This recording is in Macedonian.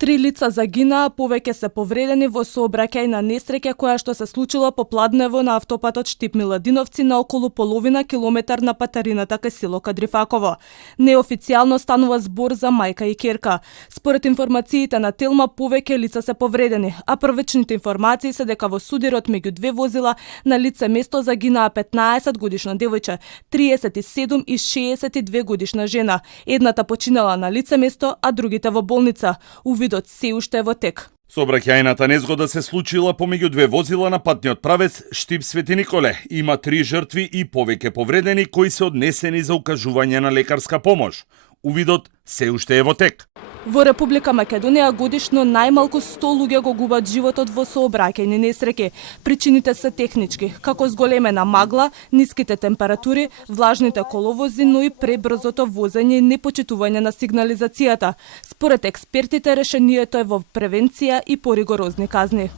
3 лица загинаа, повеќе се повредени во сообраќајна несреќа која што се случила попладнево на автопатот Штип-Миладиновци на околу половина километар на патарината кај село Кадрифаково. Неофицијално станува збор за мајка и ќерка. Според информациите на Телма, повеќе лица се повредени, а првичните информации се дека во судирот меѓу две возила на лице место загинаа 15 годишна девојче, 37 и 62 годишна жена. Едната починала на лице место, а другите во болница. Увидот се уште е во тек. Сообраќајната незгода се случила помеѓу две возила на патниот правец Штип Свети Николе. Има 3 жртви и повеќе повредени кои се однесени за укажување на лекарска помош. Увидот се уште е во тек. Во Република Македонија годишно најмалку 100 луѓе го губат животот во сообраќајни несреќи. Причините се технички, како зголемена магла, ниските температури, влажните коловози, но и пребрзото возење и непочитување на сигнализацијата. Според експертите, решението е во превенција и поригорозни казни.